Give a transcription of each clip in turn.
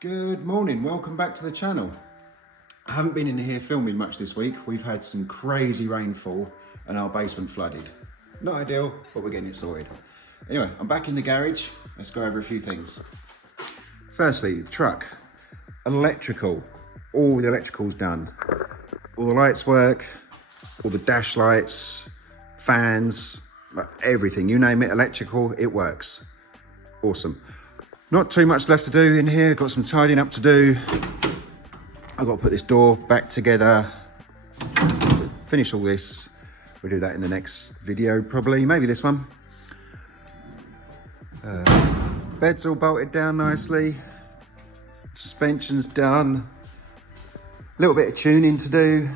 Good morning, welcome back to the channel. I haven't been in here filming much this week. We've had some crazy rainfall and our basement flooded. Not ideal, but we're getting it sorted. Anyway, I'm back in the garage. Let's go over a few things. Firstly, truck, electrical. All the electrical's done. All the lights work, all the dash lights, fans, like everything. You name it, electrical, it works. Awesome. Not too much left to do in here. Got some tidying up to do. I've got to put this door back together. Finish all this. We'll do that in the next video, probably. Maybe this one. Bed's all bolted down nicely. Suspension's done. A little bit of tuning to do.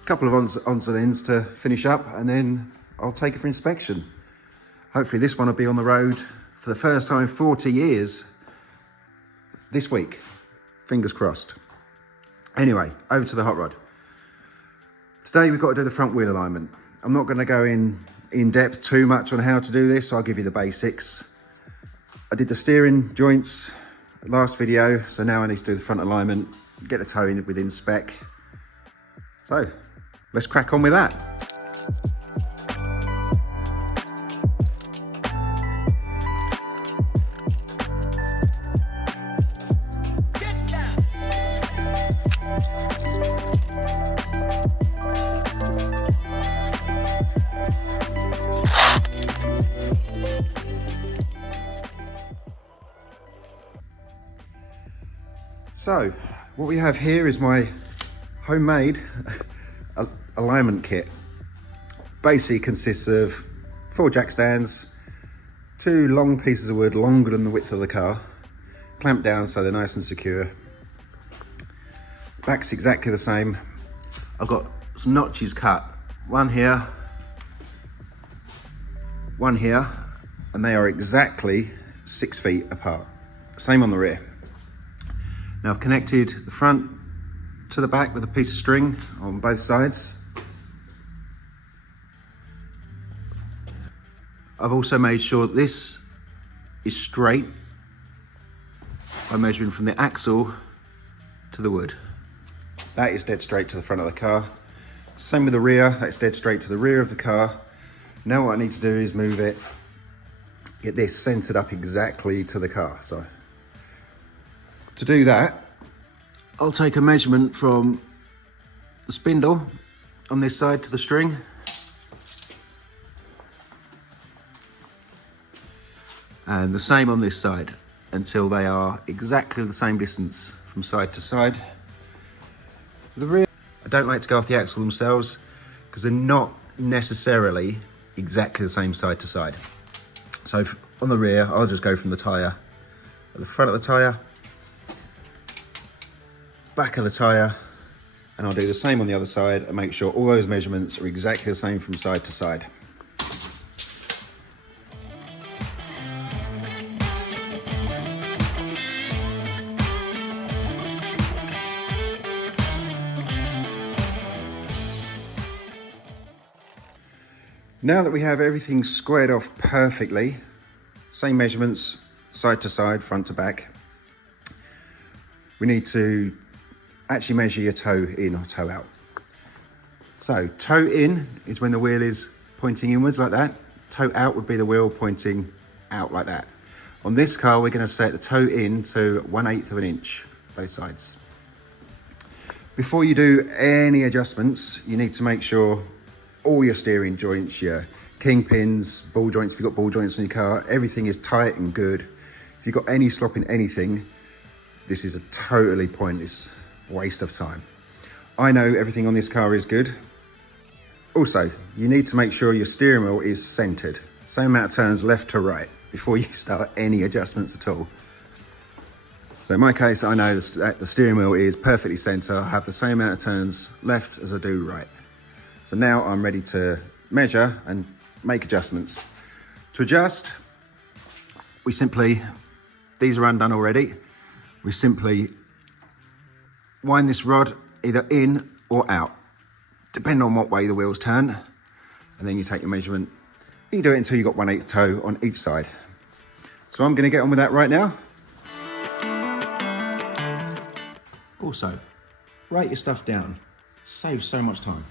A couple of ons and ends to finish up, and then I'll take it for inspection. Hopefully this one will be on the road for the first time in 40 years this week. Fingers crossed. Anyway, over to the hot rod. Today we've got to do the front wheel alignment. I'm not going to go in depth too much on how to do this, so I'll give you the basics. I did the steering joints last video, so now I need to do the front alignment, get the toe in within spec. So let's crack on with that. So what we have here is my homemade alignment kit. Basically consists of 4 jack stands, 2 long pieces of wood longer than the width of the car, clamped down so they're nice and secure. Back's exactly the same. I've got some notches cut, one here, and they are exactly 6 feet apart. Same on the rear. Now I've connected the front to the back with a piece of string on both sides. I've also made sure that this is straight by measuring from the axle to the wood. That is dead straight to the front of the car. Same with the rear, that's dead straight to the rear of the car. Now what I need to do is move it, get this centered up exactly to the car. So to do that, I'll take a measurement from the spindle on this side to the string. And the same on this side until they are exactly the same distance from side to side. The rear, I don't like to go off the axle themselves because they're not necessarily exactly the same side to side. So on the rear, I'll just go from the tyre at the front of the tyre, back of the tyre, and I'll do the same on the other side and make sure all those measurements are exactly the same from side to side. Now that we have everything squared off perfectly, same measurements side to side, front to back, we need to actually measure your toe in or toe out. So toe in is when the wheel is pointing inwards like that. Toe out would be the wheel pointing out like that. On this car, we're going to set the toe in to 1/8 of an inch, both sides. Before you do any adjustments, you need to make sure all your steering joints, your kingpins, ball joints, if you've got ball joints on your car, everything is tight and good. If you've got any slop in anything, this is a totally pointless waste of time. I know everything on this car is good. Also, you need to make sure your steering wheel is centered. Same amount of turns left to right before you start any adjustments at all. So in my case, I know that the steering wheel is perfectly centered. I have the same amount of turns left as I do right. So now I'm ready to measure and make adjustments. To adjust, these are undone already. We simply wind this rod either in or out, depending on what way the wheels turn, and then you take your measurement. You can do it until you've got 1/8 toe on each side. So I'm going to get on with that right now. Also, write your stuff down. Saves so much time.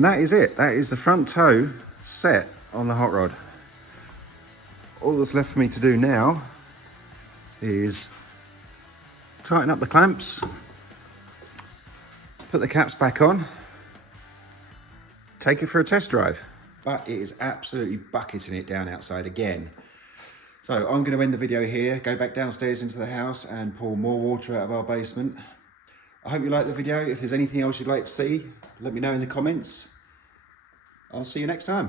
And that is it. That is the front toe set on the hot rod. All that's left for me to do now is tighten up the clamps, put the caps back on, take it for a test drive. But it is absolutely bucketing it down outside again. So I'm going to end the video here, go back downstairs into the house and pour more water out of our basement. I hope you liked the video. If there's anything else you'd like to see, let me know in the comments. I'll see you next time.